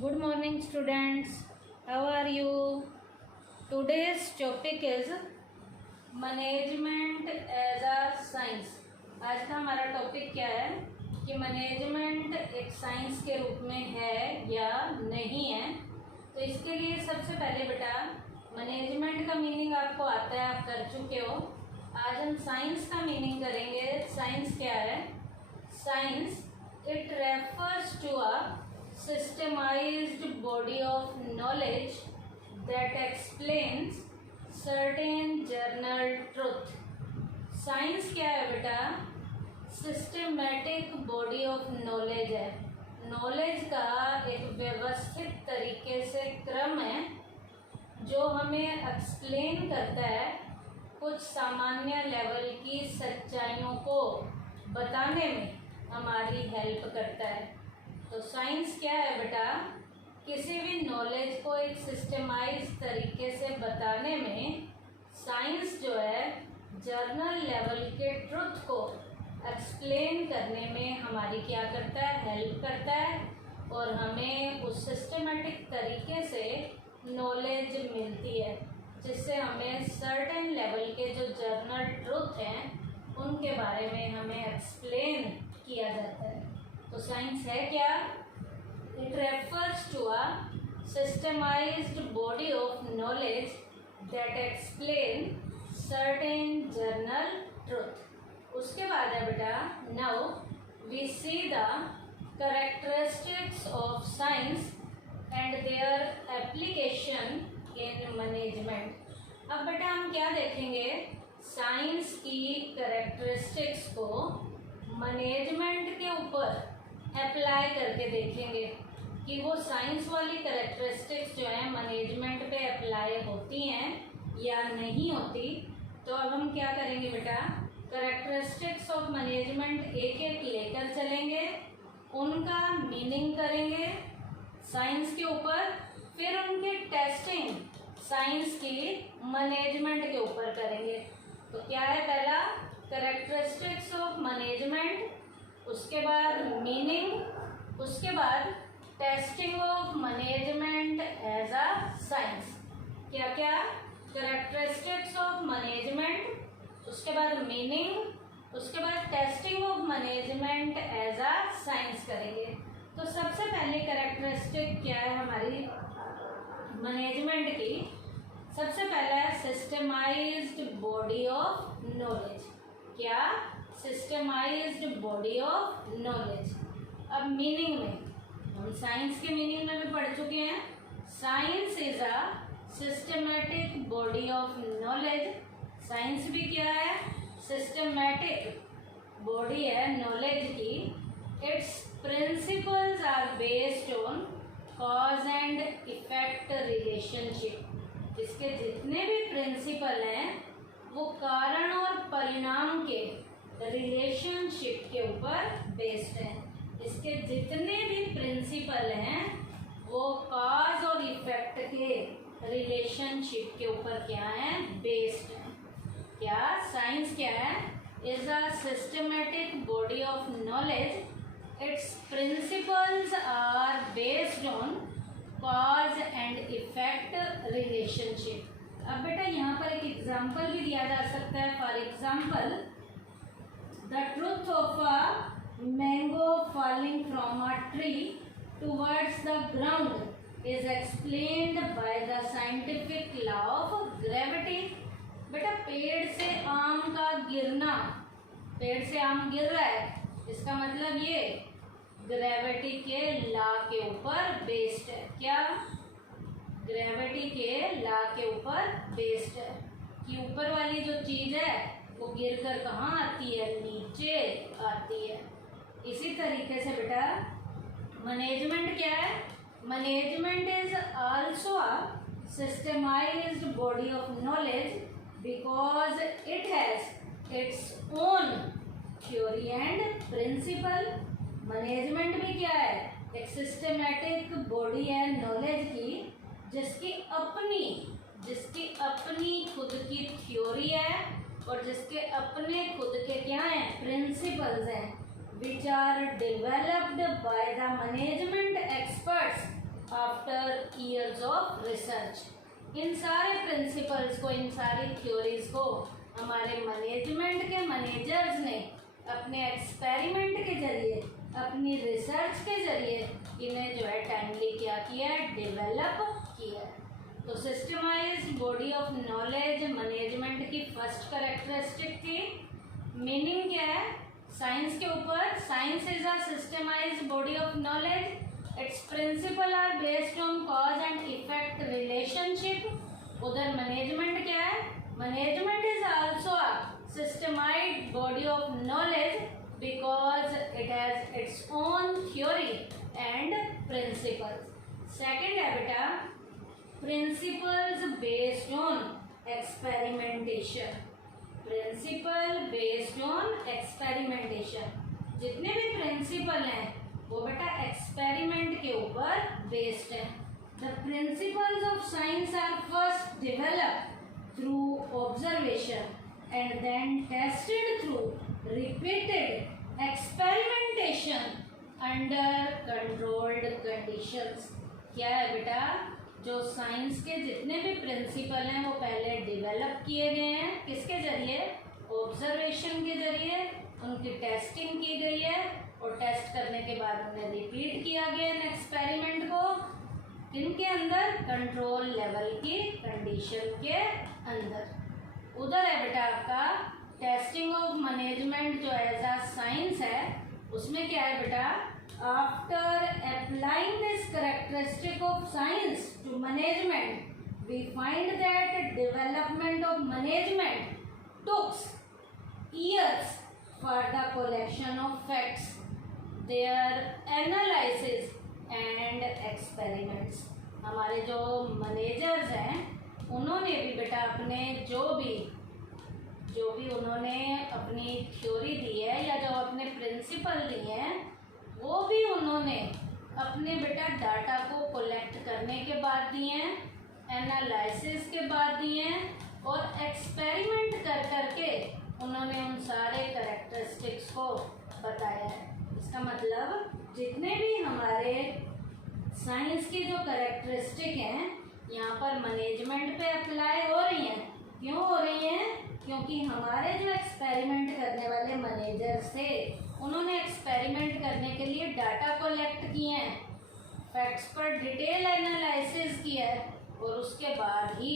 Good morning, students. How are you? Today's topic is management as a science. आज का हमारा topic क्या है कि मैनेजमेंट एक साइंस के रूप में है या नहीं है। तो इसके लिए सबसे पहले बेटा मैनेजमेंट का मीनिंग आपको आता है, आप कर चुके हो। आज हम साइंस का मीनिंग करेंगे। साइंस क्या है? Science it refers to a systemized body of knowledge that explains certain general truth। Science क्या है बेटा? सिस्टमेटिक बॉडी ऑफ नॉलेज है। नॉलेज का एक व्यवस्थित तरीके से क्रम है जो हमें एक्सप्लेन करता है कुछ सामान्य लेवल की सच्चाइयों को बताने में हमारी हेल्प करता है। तो साइंस क्या है बेटा? किसी भी नॉलेज को एक सिस्टमाइज तरीके से बताने में साइंस जो है जर्नल लेवल के ट्रुथ को एक्सप्लेन करने में हमारी क्या करता है? हेल्प करता है और हमें उस सिस्टमेटिक तरीके से नॉलेज मिलती है जिससे हमें सर्टेन लेवल के जो जर्नल ट्रुथ हैं उनके बारे में हमें एक्सप्लेन किया जाता है। तो साइंस है क्या? It refers to a systemized body of knowledge that explain certain general truth. उसके बाद है बेटा now we see the characteristics of science and their application in management. अब बेटा हम क्या देखेंगे? साइंस की कैरेक्टरिस्टिक्स को मैनेजमेंट के ऊपर अप्लाई करके देखेंगे कि वो साइंस वाली कैरेक्टरिस्टिक्स जो है मैनेजमेंट पे अप्लाई होती हैं या नहीं होती। तो अब हम क्या करेंगे बेटा? कैरेक्टरिस्टिक्स ऑफ मैनेजमेंट एक एक लेकर चलेंगे, उनका मीनिंग करेंगे साइंस के ऊपर, फिर उनकी टेस्टिंग साइंस की मैनेजमेंट के ऊपर करेंगे। तो क्या है? पहला कैरेक्टरिस्टिक्स ऑफ मैनेजमेंट, उसके बाद मीनिंग, उसके बाद testing of management as a science. क्या क्या? कैरेक्टरिस्टिक्स ऑफ मैनेजमेंट, उसके बाद मीनिंग, उसके बाद testing of management as a science करेंगे। तो सबसे पहले कैरेक्टरिस्टिक क्या है हमारी मैनेजमेंट की? सबसे पहला है सिस्टमाइज्ड बॉडी ऑफ नॉलेज। क्या? Systemised body of knowledge. अब मीनिंग में हम साइंस के मीनिंग में भी पढ़ चुके हैं। Science is a systematic body of knowledge. Science भी क्या है? सिस्टमैटिक बॉडी है नॉलेज की। Its principles are based on cause and effect relationship. इसके जितने भी प्रिंसिपल हैं वो कारण और परिणाम के रिलेशनशिप के ऊपर बेस्ड है। इसके जितने भी प्रिंसिपल हैं वो कॉज और इफेक्ट के रिलेशनशिप के ऊपर क्या है? बेस्ड है। क्या? साइंस क्या है? Is a systematic body of knowledge. Its principles are based on cause and effect relationship. अब बेटा यहाँ पर एक एग्जाम्पल भी दिया जा सकता है। For example the truth of a mango falling from a tree towards the ground is explained by the scientific law of gravity। बेटा पेड़ से आम का गिरना, पेड़ से आम गिर रहा है, इसका मतलब ये ग्रेविटी के लॉ के ऊपर बेस्ड है। क्या? ग्रेविटी के लॉ के ऊपर बेस्ड है कि ऊपर वाली जो चीज है वो गिरकर कहाँ आती है? नीचे आती है। इसी तरीके से बेटा मैनेजमेंट क्या है? Management is also a systemized body of knowledge because it has its own theory and principle. Management भी क्या है? एक सिस्टमेटिक बॉडी है नॉलेज की जिसकी अपनी खुद की थ्योरी है और जिसके अपने खुद के क्या हैं? प्रिंसिपल्स हैं, which are developed by the management experts after years of research. इन सारे प्रिंसिपल्स को, इन सारी थ्योरीज को हमारे मैनेजमेंट के मैनेजर्स ने अपने एक्सपेरिमेंट के जरिए, अपनी रिसर्च के जरिए इन्हें जो है टाइमली क्या किया है, डेवलप किया है। तो systemized body of knowledge management की फर्स्ट कैरेक्टरिस्टिक थी। मीनिंग क्या है साइंस के ऊपर? Science is a systemized body of knowledge. Its principle are based on cause and effect relationship. उधर मैनेजमेंट क्या है? Management is also a systemized body of knowledge because it has its own theory and principles. Second है बेटा principles based on experimentation. Principle based on experimentation. जितने भी principal हैं वो बेटा एक्सपेरिमेंट के ऊपर बेस्ड है। The principles of science are first developed through observation and then tested through repeated experimentation under controlled conditions. क्या है बेटा? जो साइंस के जितने भी प्रिंसिपल हैं वो पहले डेवलप किए गए हैं, किसके जरिए? ऑब्जर्वेशन के जरिए। उनकी टेस्टिंग की गई है और टेस्ट करने के बाद उन्हें रिपीट किया गया इन एक्सपेरिमेंट को। किनके अंदर? कंट्रोल लेवल की कंडीशन के अंदर। उधर है बेटा आपका टेस्टिंग ऑफ मैनेजमेंट जो एज अ साइंस है, उसमें क्या है बेटा? After applying this characteristic of science to management we find that development of management took years for the collection of facts, their analysis and experiments. हमारे जो managers हैं उन्होंने भी बेटा अपने जो भी उन्होंने अपनी थ्योरी दी है या जो अपने प्रिंसिपल दिए हैं वो भी उन्होंने अपने बेटा डाटा को कलेक्ट करने के बाद दिए हैं, एनालिसिस के बाद दिए हैं और एक्सपेरिमेंट कर करके उन्होंने उन सारे कैरेक्टरिस्टिक्स को बताया है। इसका मतलब जितने भी हमारे साइंस की जो कैरेक्टरिस्टिक हैं यहाँ पर मैनेजमेंट पे अप्लाई हो रही हैं। क्यों हो रही हैं? क्योंकि हमारे जो एक्सपेरिमेंट करने वाले मैनेजर्स थे उन्होंने एक्सपेरिमेंट करने के लिए डाटा कलेक्ट किए हैं, फैक्ट्स पर डिटेल एनालिसिस किया है और उसके बाद ही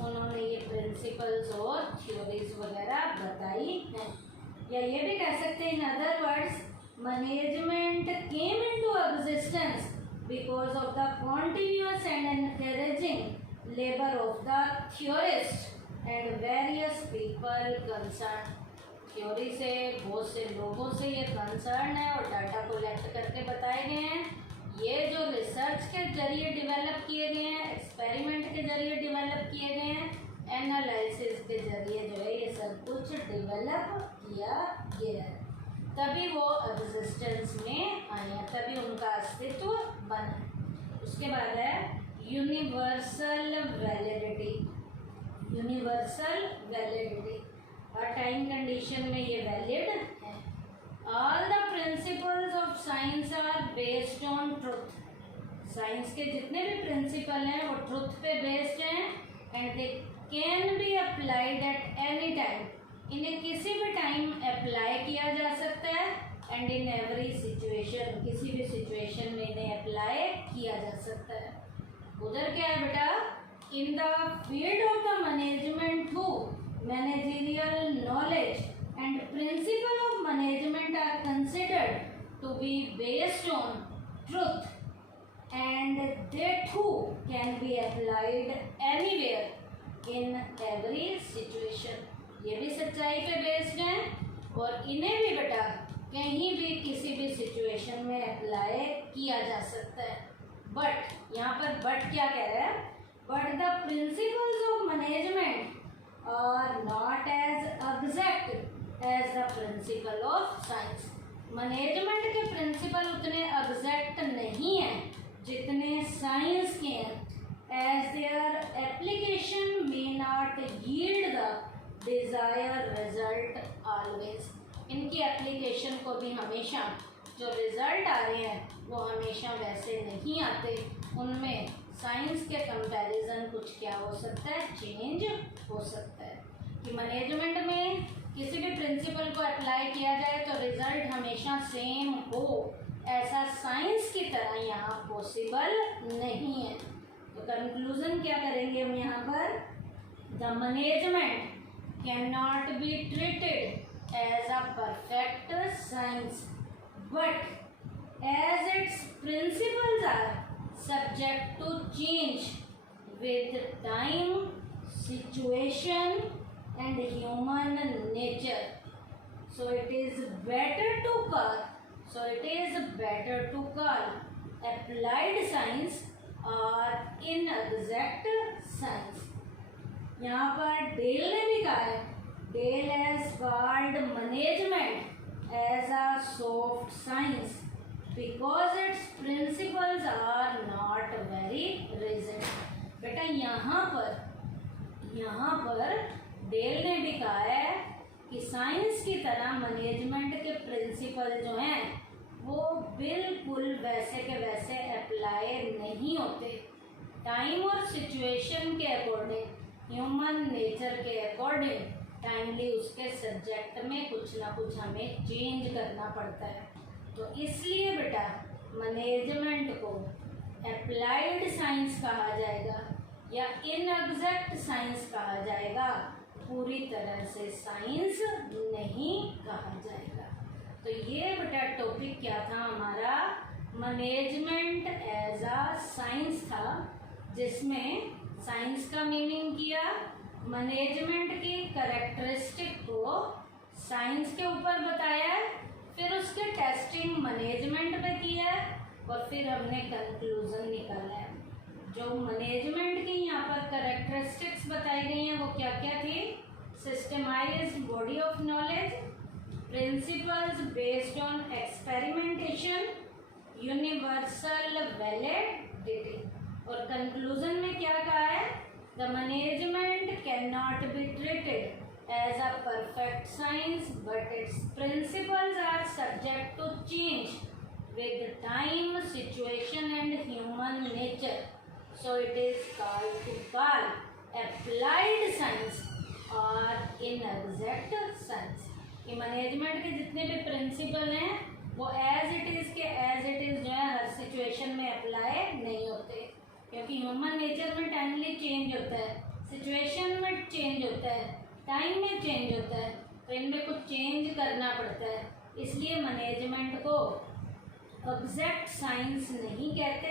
उन्होंने ये प्रिंसिपल्स और थ्योरीज वगैरह बताई हैं। या ये भी कह सकते हैं in other words management came into existence because of the continuous and encouraging labour of the theorist and various people concern. Theory से बहुत से लोगों से ये कंसर्न है और डाटा कलेक्ट करके बताए गए हैं। ये जो रिसर्च के जरिए डेवलप किए गए हैं, एक्सपेरिमेंट के जरिए डेवलप किए गए हैं, एनालिसिस के जरिए जो है ये सब कुछ डेवलप किया गया है, तभी वो एग्जिस्टेंस में आए हैं, तभी उनका अस्तित्व बना। उसके बाद है यूनिवर्सल वैलिडिटी। यूनिवर्सल वैलिडिटी हर टाइम कंडीशन में ये वैलिड है। All the principles of science are based on truth. Science के जितने भी प्रिंसिपल हैं वो ट्रुथ पे बेस्ड हैं and they can be applied at any time. इन्हें किसी भी टाइम अप्लाई किया जा सकता है एंड इन एवरी सिचुएशन, किसी भी सिचुएशन में इन्हें अप्लाई किया जा सकता है। उधर क्या है बेटा? In the field of the management through managerial knowledge and principle of management are considered to be based on truth and they too can be applied anywhere in every situation. ये भी सच्चाई पे बेस्ड हैं और इन्हें भी बेटा कहीं भी किसी भी सिचुएशन में अप्लाई किया जा सकता है। बट यहाँ पर बट क्या कह रहा है? But the principles of management are not as exact as the principle of science. Management के प्रिंसिपल उतने एग्जैक्ट नहीं हैं जितने साइंस के हैं, as their application may not yield the desire result always. इनकी एप्लीकेशन को भी हमेशा जो रिजल्ट आ रहे हैं वो हमेशा वैसे नहीं आते, उनमें साइंस के कंपैरिजन कुछ क्या हो सकता है, चेंज हो सकता है। कि मैनेजमेंट में किसी भी प्रिंसिपल को अप्लाई किया जाए तो रिजल्ट हमेशा सेम हो, ऐसा साइंस की तरह यहाँ पॉसिबल नहीं है। तो कंक्लूजन क्या करेंगे हम यहाँ पर, the management can not be treated as a perfect science but as its principles are subject to change with time, situation and human nature. So it is better to call applied science or inexact science. यहाँ पर del ने भी कहा है, del has called management as a soft science because its principles are not very rigid. बेटा यहाँ पर del ने भी कहा है कि साइंस की तरह मैनेजमेंट के प्रिंसिपल जो हैं वो बिल्कुल वैसे के वैसे अप्लाई नहीं होते। टाइम और सिचुएशन के अकॉर्डिंग, ह्यूमन नेचर के अकॉर्डिंग टाइमली उसके सब्जेक्ट में कुछ ना कुछ हमें चेंज करना पड़ता है। तो इसलिए बेटा मैनेजमेंट को अप्लाइड साइंस कहा जाएगा या इनएग्जैक्ट साइंस कहा जाएगा, पूरी तरह से साइंस नहीं कहा जाएगा। तो ये बेटा टॉपिक क्या था हमारा, मैनेजमेंट एज अ साइंस था, जिसमें साइंस का मीनिंग किया, मैनेजमेंट की कैरेक्टरिस्टिक को साइंस के ऊपर बताया, फिर उसके टेस्टिंग मैनेजमेंट पे किया और फिर हमने कंक्लूजन निकाला है। जो मैनेजमेंट की यहाँ पर कैरेक्टरिस्टिक्स बताई गई हैं वो क्या क्या थी, systemised body of knowledge, principles based on experimentation, universal validity. और कंक्लूजन में क्या कहा है, the management can not be treated as a perfect science but its principles are subject to change with time, situation and human nature. So it is called applied science or inexact science. ये management के जितने भी principal हैं वो as it is जो है हर situation में apply नहीं होते, क्योंकि ह्यूमन नेचर में टाइमली चेंज होता है, सिचुएशन में चेंज होता है, टाइम में चेंज होता है, तो इनमें कुछ चेंज करना पड़ता है। इसलिए मैनेजमेंट को एग्जैक्ट साइंस नहीं कहते,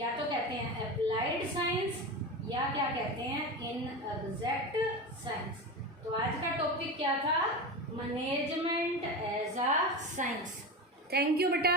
या तो कहते हैं अप्लाइड साइंस या क्या कहते हैं, इनएग्जैक्ट साइंस। तो आज का टॉपिक क्या था, management as a science. Thank you बेटा।